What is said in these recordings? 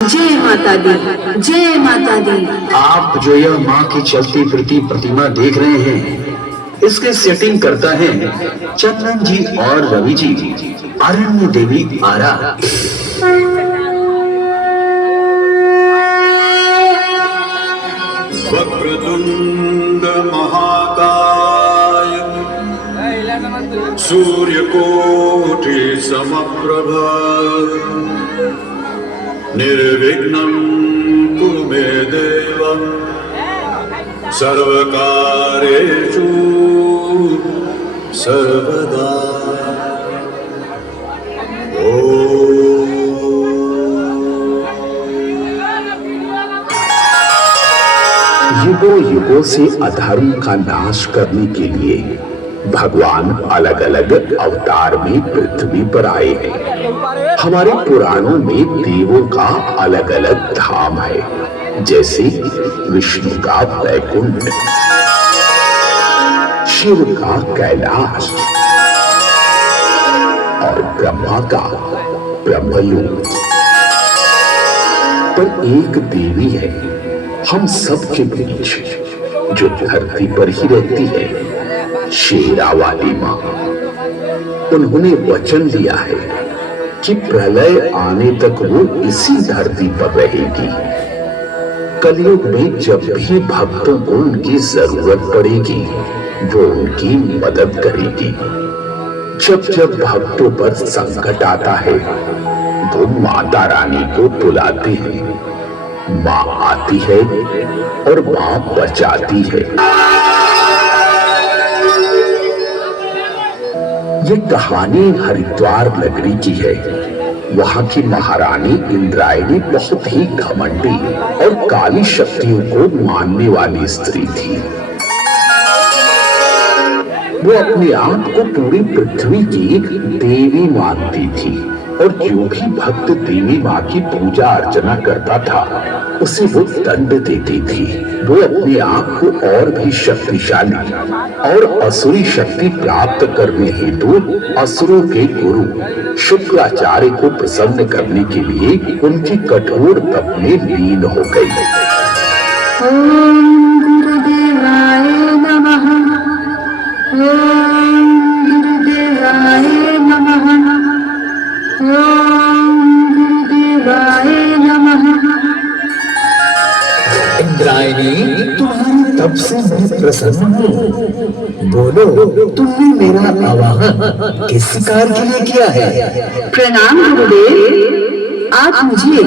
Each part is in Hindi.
जय माता दी, जय माता दी। आप जो यह माँ की चलती फिरती प्रतिमा देख रहे हैं, इसके सेटिंग करता है चंदन जी और रवि जी, आरण्य देवी आरा। वक्रतुंड महाकाय सूर्यकोटि समप्रभा निर्विघ्नं कुरु मे देव सर्वकार्येषु सर्वदा। युगों युगों से अधर्म का नाश करने के लिए भगवान अलग अलग अवतार में पृथ्वी पर आए हैं। हमारे पुराणों में देवों का अलग अलग धाम है, जैसे विष्णु का वैकुंठ, शिव का कैलाश और ब्रह्मा का ब्रह्मलोक। पर एक देवी है हम सब के बीच, जो धरती पर ही रहती है, शेरा वाली माँ। उन्होंने वचन दिया है कि प्रलय आने तक वो इसी धरती पर रहेगी। कलयुग में जब भी भक्तों को उनकी जरूरत पड़ेगी, वो उनकी मदद करेगी। जब जब भक्तों पर संकट आता है, वो माता रानी को बुलाते हैं। माँ आती है और माँ बचाती है। ये कहानी हरिद्वार नगरी की है। वहां की महारानी इंद्रायणी बहुत ही घमंडी और काली शक्तियों को मानने वाली स्त्री थी। वो अपने आप को पूरी पृथ्वी की देवी मानती थी और जो भी भक्त देवी माँ की पूजा अर्चना करता था, उसे वो दंड देती थी। वो अपने आप को और भी शक्तिशाली और असुरी शक्ति प्राप्त करने हेतु असुरों के गुरु शुक्राचार्य को प्रसन्न करने के लिए उनकी कठोर तप में लीन हो गई। ओम गुरुदेवाय नमः, ओम गुरुदेवाय नमः, ओम गुरुदेवाय नमः। इंद्रायणी, तुम्हारी तप से मैं प्रसन्न हूँ। बोलो, तुमने मेरा आवाहन किस कार्य के लिए किया है? प्रणाम गुरुदेव, आप मुझे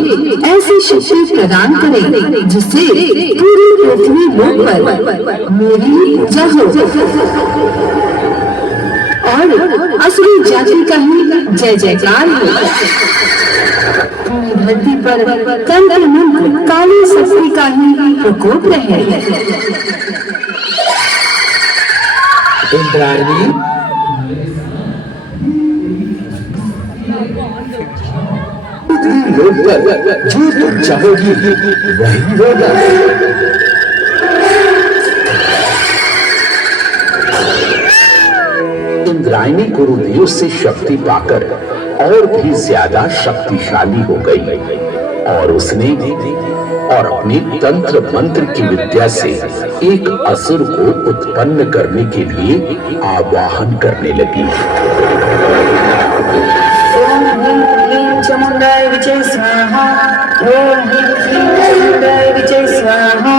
ऐसी शक्ति प्रदान करें जिससे पूरी पृथ्वी लोक पर मेरी पूजा हो और असुरी जाति का ही जय जयकार हो। धरती पर तंत्र मंत्र काली शक्ति का ही प्रकोप रहे। इंद्रायणी, लोग जो तुम चाहोगी वही होगा। इंद्रायणी गुरुदेव से शक्ति पाकर और भी ज्यादा शक्तिशाली हो गई और उसने और अपने तंत्र मंत्र की विद्या से एक असुर को उत्पन्न करने के लिए आवाहन करने लगी। चामुंडाय विजय स्वाहा, ओम ह्रीं क्लीं चामुंडाय विजय स्वाहा,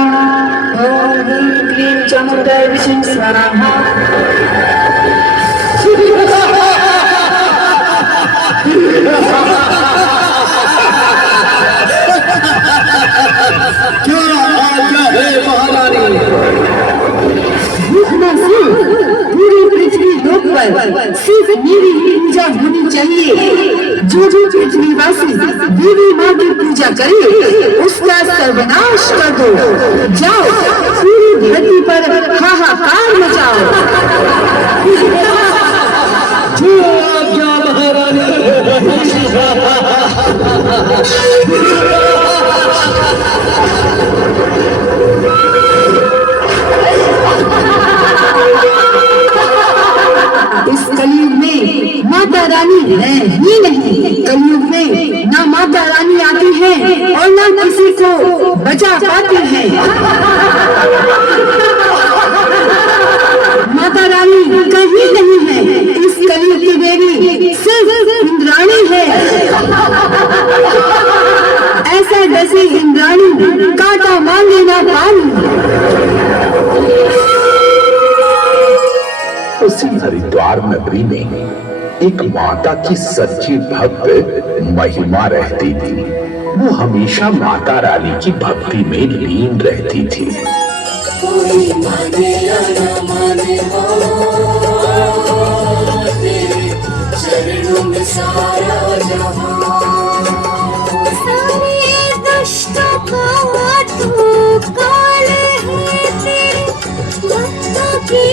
ओम ह्रीं क्लीं चामुंडाय विजय स्वाहा। क्या आज्ञा है महारानी? पूरी पृथ्वी लोक पर सिर्फ मेरी ही पूजा होनी चाहिए। जो जो पृथ्वीवासी देवी माँ की पूजा करे उसका सर्वनाश कर दो। जाओ, पूरी धरती पर हाहाकार मचाओ। जो आज्ञा महारानी। इस कलयुग में माता रानी है ही नहीं। कलयुग में ना माता रानी आती है और किसी को बचा पाते हैं। माता रानी कहीं नहीं है, इस कलयुग की देवी सिर्फ इंद्राणी है। ऐसा डसे इंद्राणी कांटा मांगे ना पानी। उसी हरिद्वार नगरी में एक माता की सच्ची भक्त महिमा रहती थी। वो हमेशा माता रानी की भक्ति में लीन रहती थी। कोई माने या न माने तेरे चरणों में सारा जहां, सारे दुष्टों का तू काल है, तेरे भक्तों की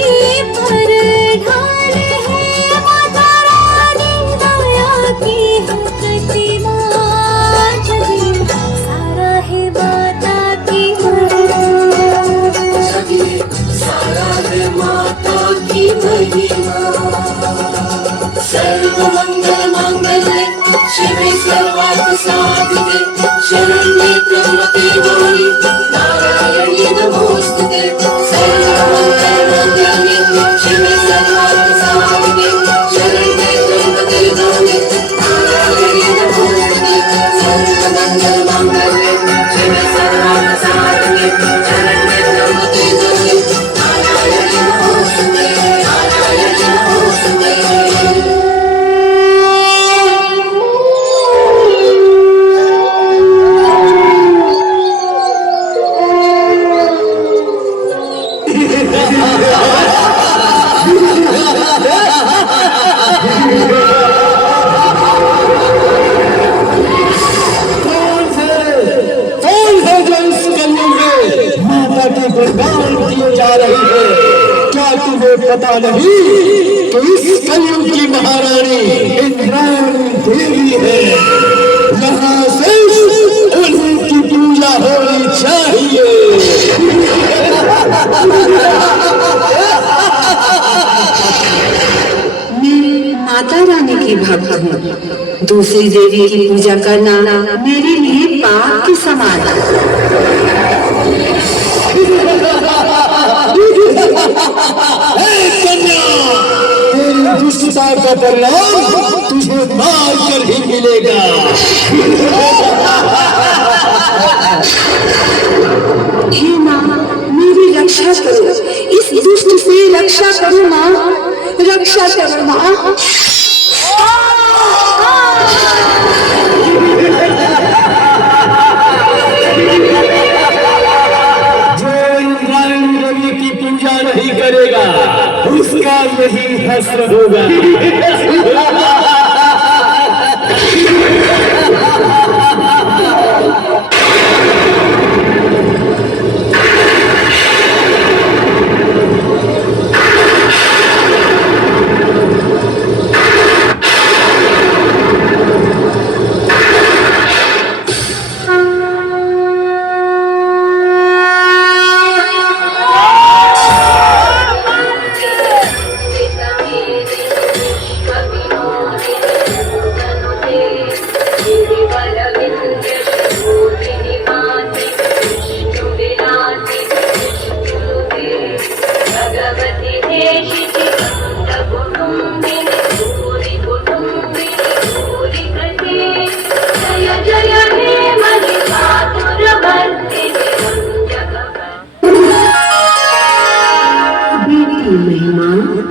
परढाल है। माता रानी दया की प्रतिमा, जगी सारा है माता की सारा है माता की महिमा। सर्व मंगल मांगल्ये शिवे सर्वार्थ साधिके, शरण्ये त्र्यंबके गौरी नारायणी नमोस्तुते। सर्व मंगल मांगल्ये शिवे सर्वार्थ साधिके, शरण्ये त्र्यंबके गौरी नारायणी नमोस्तुते। सर्व मंगल मांगल्ये शिवे सर्वार्थ साधिके, शरण्ये त्र्यंबके गौरी नारायणी नमोस्तुते। नारायणी नमोस्तुते। कौन है जो इस कलयुग में माता के गुणगान किए जा रही है? क्या तुम्हें पता नहीं कि इस कलयुग की महारानी इंद्राणी देवी है? यहाँ से उनकी पूजा होनी चाहिए। मैं माता रानी की भक्त हूँ। दूसरी देवी की पूजा करना मेरे लिए पाप के समान कन्या, तेरी दुष्टता का परिणाम तुझे मार कर ही मिलेगा। हे माँ, मेरी रक्षा करो, इस दुष्ट से रक्षा करो माँ, रक्षा करो माँ। जो इंद्राणी देवी की पूजा नहीं करेगा उसका यही हश्र होगा।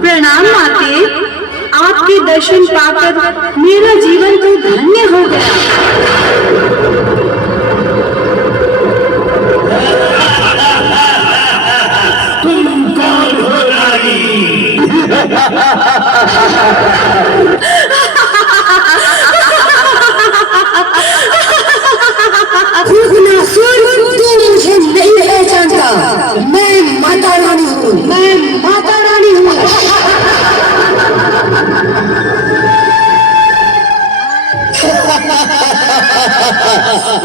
प्रणाम माते, आपके दर्शन पाकर मेरा जीवन तो धन्य हो गया। तुम कौन हो रानी? तू मुझे नहीं पहचानता। मैं माता रानी हूँ, मैं माता रानी हूँ।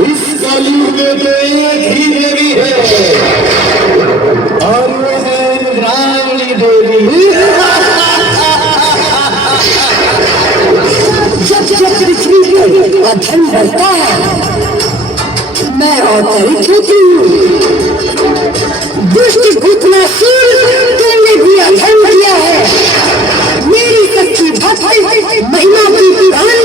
इस कलयुग में तो एक ही देवी है और वो है इंद्राणी देवी। जब जब पृथ्वी पर अध्ययन बढ़ता है, मैं अवतरित होती हूँ। दुष्ट घुटनाशील तुमने भी अधर्म किया है। मेरी सच्ची भक्ति महिमा की पुरानी